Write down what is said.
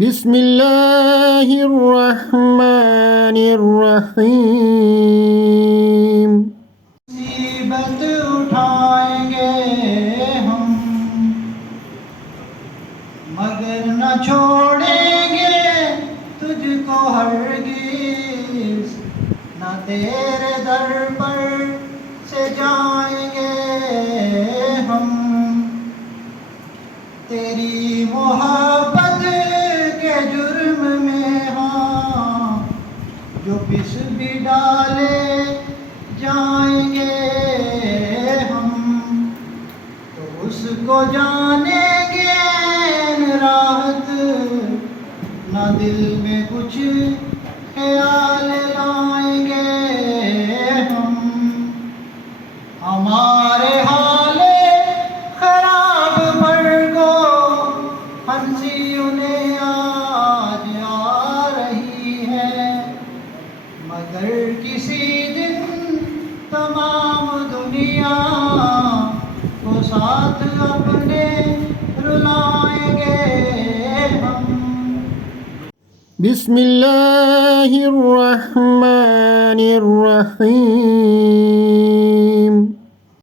بسم اللہ الرحمن الرحیم۔ مصیبت اٹھائیں گے ہم مگر نہ چھوڑیں گے تجھ کو ہرگز، نہ تیرے در پر سے جائیں گے ہم، تیری محبت کے جرم میں ہاں جو پس بھی ڈالے جائیں گے ہم، تو اس کو جانیں گے راحت، نہ دل میں کچھ خیال لائیں گے ہم، ہمارے حال خراب پر کو ہنسی انہیں آج آ رہی ہے، مگر کسی دن تمام دنیا کو ساتھ اپنے رلائیں گے ہم۔ بسم اللہ الرحمن الرحیم۔